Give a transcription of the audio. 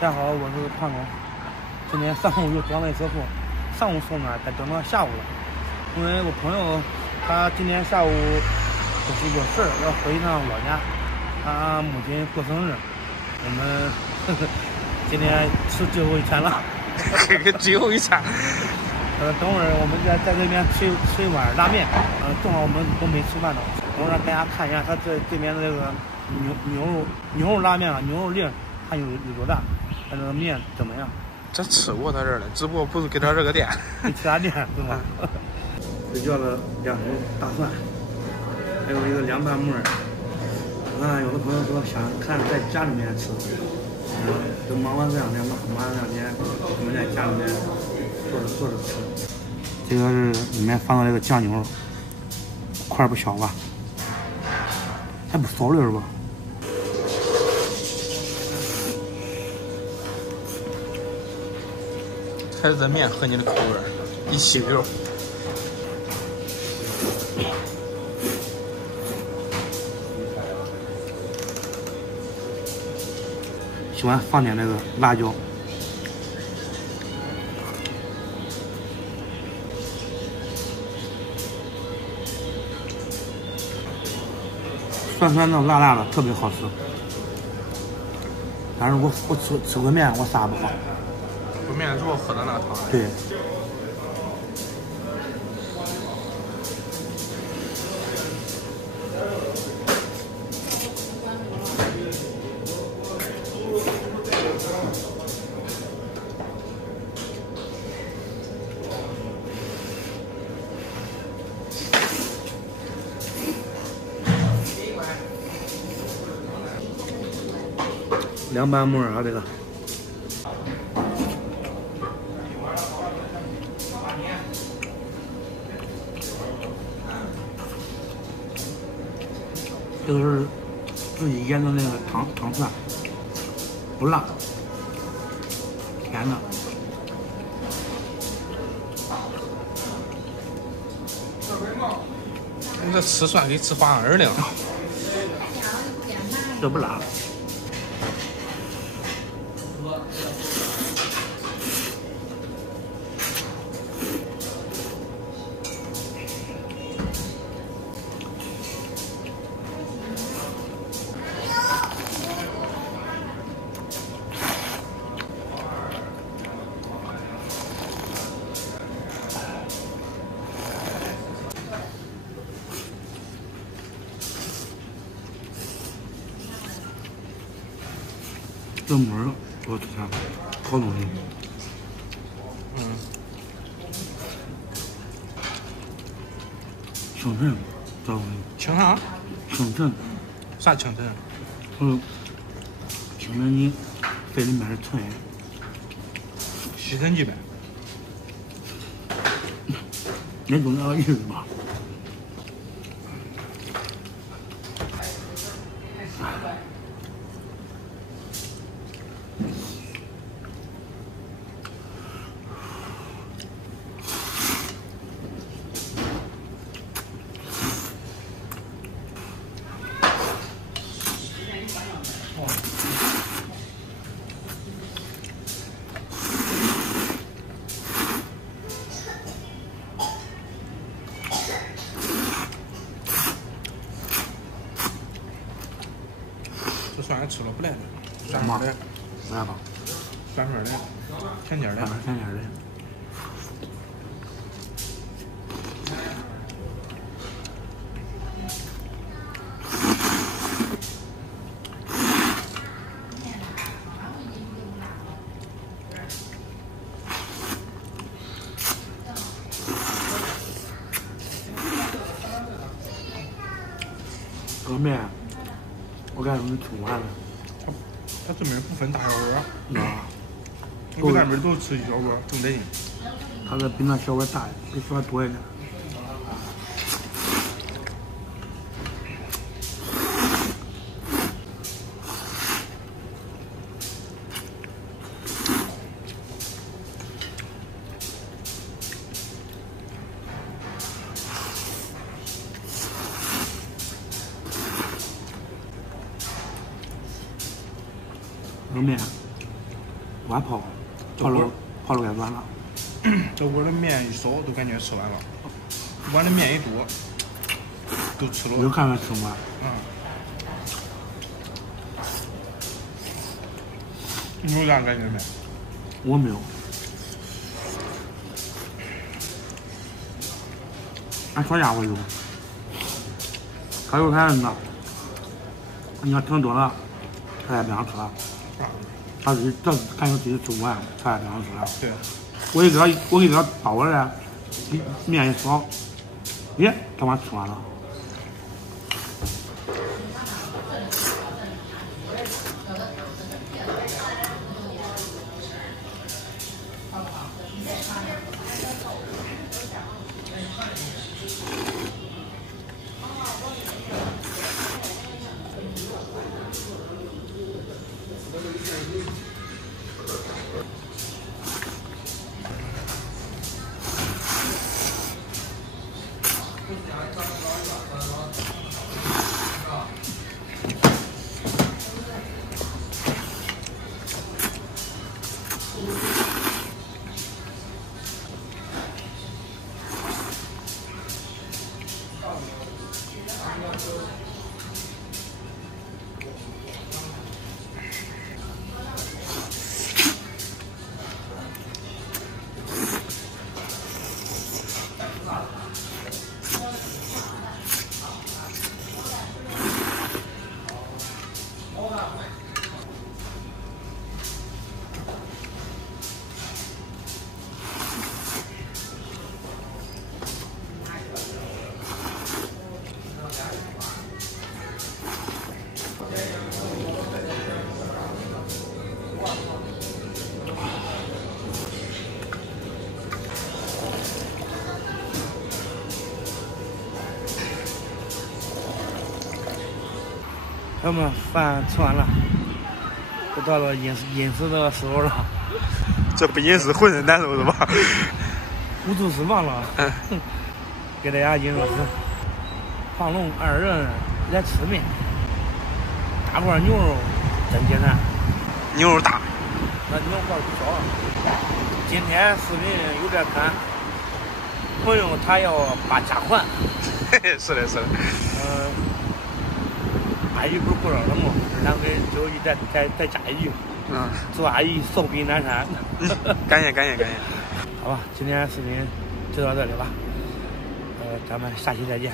大家好，我是胖总。今天上午又装了一次货，上午送的，才等到下午了。因为我朋友他今天下午有事要回一趟老家，他母亲过生日，我们今天吃最后一餐了。这个最后一餐。等会儿我们在这边吃一碗拉面，正好我们都没吃饭呢。等会儿让大家看一下他这边的这个牛肉拉面啊，牛肉粒看有多大，看这个面怎么样。这吃过他这儿了，只不过不是给他这个店，给其他店是吗？这叫了2头大蒜，还有一个凉拌木耳。我看有的朋友说想看在家里面吃，都忙完这2天吧，忙完2天，我们在家里面做着吃。这个是里面放的这个酱牛肉，块不小吧，还不馊溜是吧？还是这面合你的口味，一吸溜。喜欢放点那个辣椒。酸酸的、辣辣的，特别好吃。但是我吃个面，我啥不好。烩面主要喝的那个汤。对。凉拌木耳啊，这个。这个是自己腌的那个糖蒜，不辣，甜的。你这吃蒜跟吃花生儿呢？这不辣。这馍儿我天，好东西。清晨，这东西。清啥？清晨。啥清晨？清晨你肺里面是尘。吸尘器呗。你懂那个意思吧？这蒜吃了不赖的，酸酸的，来吧，酸酸的，甜甜的，甜甜的。这个面，我感觉是挺完的。它这边不分大小碗。啊。你搁那边都吃一小碗，更得劲。它这比那小碗大，比小碗多一点。个面外泡了该软了。这碗的面一少都感觉吃完了，碗的面一多都吃了。有看着吃吗？你有啥感觉没？我没有。俺说家伙有，还有啥呢？你要挺多了，他也不想吃了。他自己这感觉自己吃不完，他也不想吃了。对。我给他倒过来，面一少，耶，他妈吃完了。朋友们，饭吃完了，都到了饮食的时候了。这不饮食浑身难受是吧？无处释放了。给大家引说是胖龙2人来吃面，大块牛肉真简单，牛肉大，那牛块不少。今天视频有点赶，朋友他要把家还。是的，是的。阿姨不是过生了吗？2个就再加一句。祝阿姨寿比南山。感谢。好吧，今天视频就到这里吧。咱们下期再见。